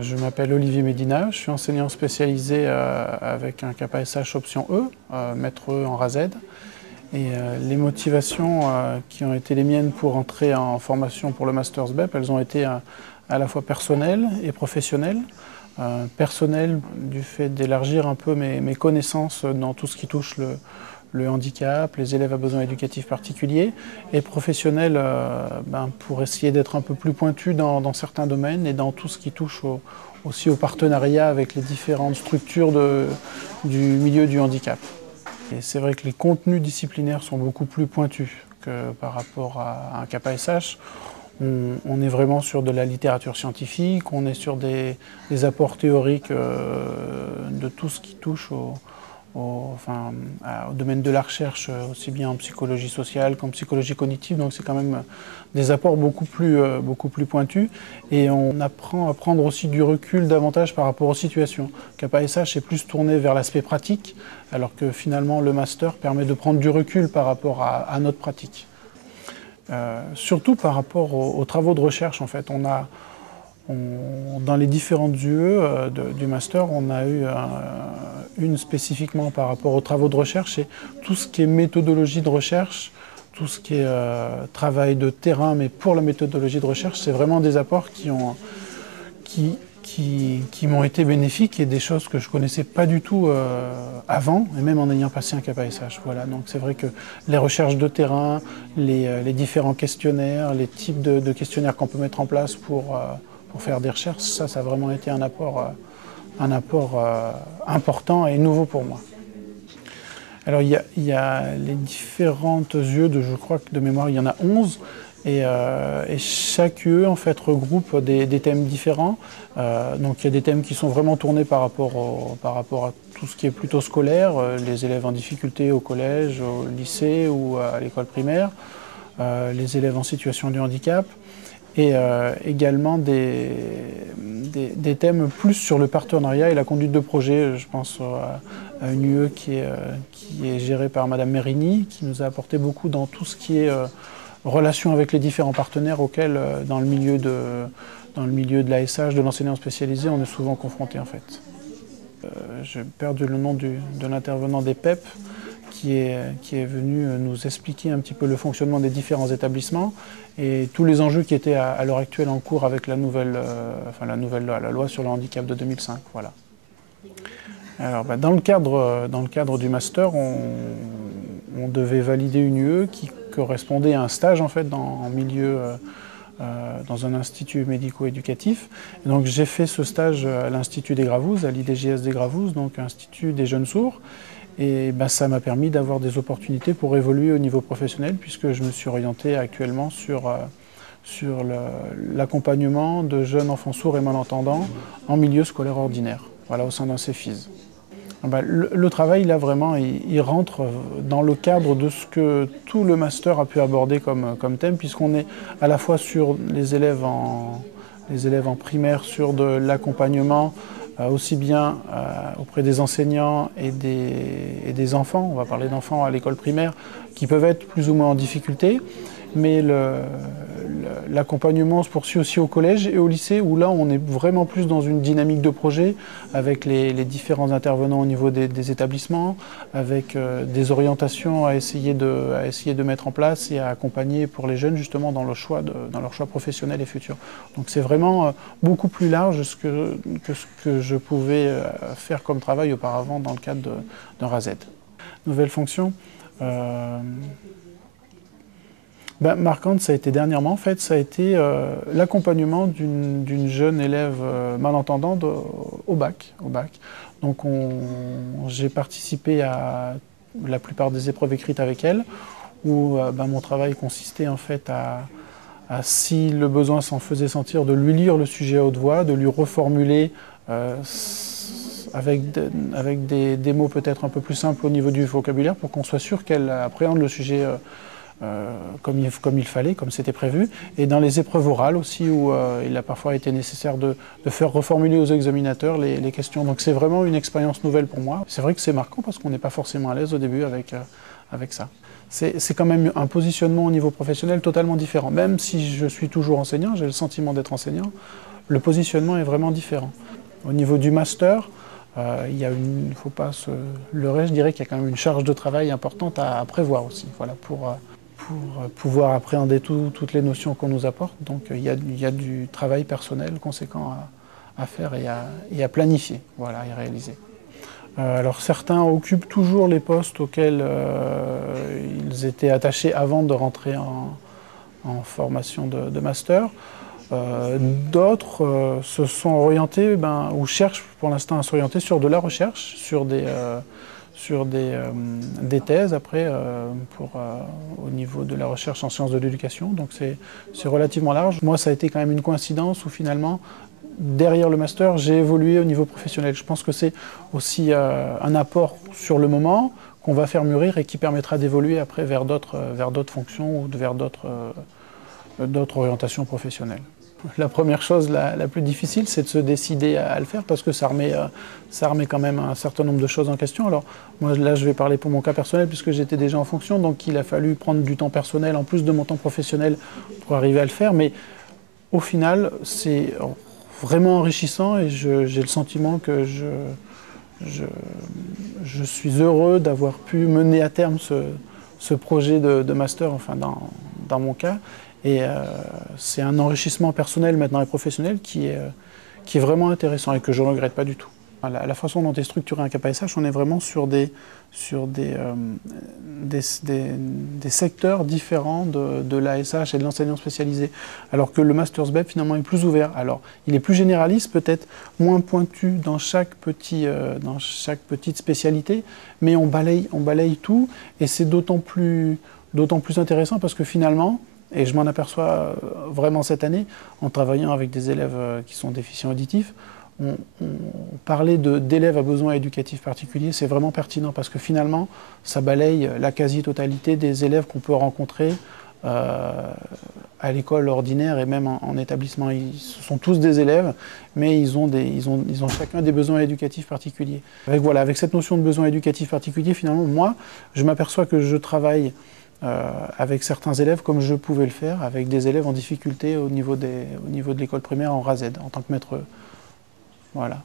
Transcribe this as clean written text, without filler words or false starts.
Je m'appelle Olivier Médina, je suis enseignant spécialisé avec un CAPA-SH option E, maître E en RAZ. Et les motivations qui ont été les miennes pour entrer en formation pour le Masters BEP, elles ont été à la fois personnelles et professionnelles. Personnelles du fait d'élargir un peu mes connaissances dans tout ce qui touche le handicap, les élèves à besoins éducatifs particuliers, et professionnel pour essayer d'être un peu plus pointu dans certains domaines et dans tout ce qui touche aussi au partenariat avec les différentes structures du milieu du handicap. Et c'est vrai que les contenus disciplinaires sont beaucoup plus pointus que par rapport à un CAPA-SH. On est vraiment sur de la littérature scientifique, on est sur des apports théoriques de tout ce qui touche au domaine de la recherche, aussi bien en psychologie sociale qu'en psychologie cognitive. Donc c'est quand même des apports beaucoup plus pointus. Et on apprend à prendre aussi du recul davantage par rapport aux situations. CAPA-SH est plus tourné vers l'aspect pratique, alors que finalement le master permet de prendre du recul par rapport à notre pratique. Surtout par rapport aux travaux de recherche, en fait. Dans les différentes UE du master, on a eu une spécifiquement par rapport aux travaux de recherche, et tout ce qui est méthodologie de recherche, tout ce qui est travail de terrain, mais pour la méthodologie de recherche, c'est vraiment des apports qui m'ont été bénéfiques et des choses que je ne connaissais pas du tout avant, et même en ayant passé un CAPA-SH. Voilà, donc c'est vrai que les recherches de terrain, les différents questionnaires, les types de questionnaires qu'on peut mettre en place pour faire des recherches, ça a vraiment été un apport important et nouveau pour moi. Alors il y a les différentes UE, je crois que de mémoire il y en a 11, et chaque UE en fait regroupe des thèmes différents. Donc il y a des thèmes qui sont vraiment tournés par rapport à tout ce qui est plutôt scolaire, les élèves en difficulté au collège, au lycée ou à l'école primaire, les élèves en situation de handicap, et également des thèmes plus sur le partenariat et la conduite de projet. Je pense à une UE qui est gérée par Madame Merini, qui nous a apporté beaucoup dans tout ce qui est relation avec les différents partenaires auxquels, dans le milieu de l'ASH, de l'enseignant spécialisé, on est souvent confronté en fait. J'ai perdu le nom de l'intervenant des PEP, qui est venu nous expliquer un petit peu le fonctionnement des différents établissements et tous les enjeux qui étaient à l'heure actuelle en cours avec la nouvelle loi, la loi sur le handicap de 2005. Voilà. Alors, dans le cadre du master, on devait valider une UE qui correspondait à un stage en fait dans un institut médico-éducatif. Donc j'ai fait ce stage à l'Institut des Gravouses, à l'IDGS des Gravouses, donc Institut des jeunes sourds. Et ça m'a permis d'avoir des opportunités pour évoluer au niveau professionnel, puisque je me suis orienté actuellement sur l'accompagnement de jeunes enfants sourds et malentendants en milieu scolaire ordinaire, voilà, au sein d'un CEFIS. Le travail, là, vraiment, il rentre dans le cadre de ce que tout le master a pu aborder comme thème, puisqu'on est à la fois sur les élèves en primaire, sur de l'accompagnement, aussi bien auprès des enseignants et des enfants, on va parler d'enfants à l'école primaire, qui peuvent être plus ou moins en difficulté, mais l'accompagnement se poursuit aussi au collège et au lycée, où là on est vraiment plus dans une dynamique de projet, avec les différents intervenants au niveau des établissements, avec des orientations à essayer de mettre en place et à accompagner pour les jeunes justement dans leur choix professionnel et futur. Donc c'est vraiment beaucoup plus large que ce que je pouvais faire comme travail auparavant dans le cadre d'un RAZ. Nouvelle fonction marquante, ça a été dernièrement, en fait, ça a été l'accompagnement d'une jeune élève malentendante au bac. Donc j'ai participé à la plupart des épreuves écrites avec elle, où mon travail consistait en fait à, si le besoin s'en faisait sentir, de lui lire le sujet à haute voix, de lui reformuler avec des mots peut-être un peu plus simples au niveau du vocabulaire, pour qu'on soit sûr qu'elle appréhende le sujet comme il fallait, comme c'était prévu. Et dans les épreuves orales aussi, où il a parfois été nécessaire de faire reformuler aux examinateurs les questions. Donc c'est vraiment une expérience nouvelle pour moi. C'est vrai que c'est marquant parce qu'on n'est pas forcément à l'aise au début avec ça. C'est quand même un positionnement au niveau professionnel totalement différent. Même si je suis toujours enseignant, j'ai le sentiment d'être enseignant, le positionnement est vraiment différent. Au niveau du master, faut pas se leurrer, je dirais qu'il y a quand même une charge de travail importante à prévoir aussi, voilà, pour pouvoir appréhender toutes les notions qu'on nous apporte. Donc il y a du travail personnel conséquent à faire et à planifier, voilà, et réaliser. Alors certains occupent toujours les postes auxquels ils étaient attachés avant de rentrer en formation de master. D'autres se sont orientés, ou cherchent pour l'instant à s'orienter sur de la recherche, sur des thèses après, au niveau de la recherche en sciences de l'éducation. Donc c'est relativement large. Moi, ça a été quand même une coïncidence où finalement, derrière le master, j'ai évolué au niveau professionnel. Je pense que c'est aussi un apport sur le moment qu'on va faire mûrir et qui permettra d'évoluer après vers d'autres fonctions ou vers d'autres orientations professionnelles. La première chose la plus difficile, c'est de se décider à le faire parce que ça remet quand même un certain nombre de choses en question. Alors moi là, je vais parler pour mon cas personnel puisque j'étais déjà en fonction, donc il a fallu prendre du temps personnel en plus de mon temps professionnel pour arriver à le faire. Mais au final, c'est vraiment enrichissant et j'ai le sentiment que je suis heureux d'avoir pu mener à terme ce projet de master, enfin dans mon cas. Et c'est un enrichissement personnel maintenant et professionnel qui est vraiment intéressant et que je ne regrette pas du tout. La façon dont est structuré un KPSH, on est vraiment sur des secteurs différents de l'ASH et de l'enseignement spécialisé, alors que le Master SBEP finalement est plus ouvert. Alors, il est plus généraliste, peut-être moins pointu dans chaque petite spécialité, mais on balaye tout, et c'est d'autant plus intéressant parce que finalement, et je m'en aperçois vraiment cette année, en travaillant avec des élèves qui sont déficients auditifs, parler d'élèves à besoins éducatifs particuliers, c'est vraiment pertinent parce que finalement, ça balaye la quasi-totalité des élèves qu'on peut rencontrer à l'école ordinaire et même en établissement. Ce sont tous des élèves, mais ils ont chacun des besoins éducatifs particuliers. Avec cette notion de besoins éducatifs particuliers, finalement, moi, je m'aperçois que je travaille avec certains élèves comme je pouvais le faire avec des élèves en difficulté au niveau de l'école primaire en RASED, en tant que maître. Voilà.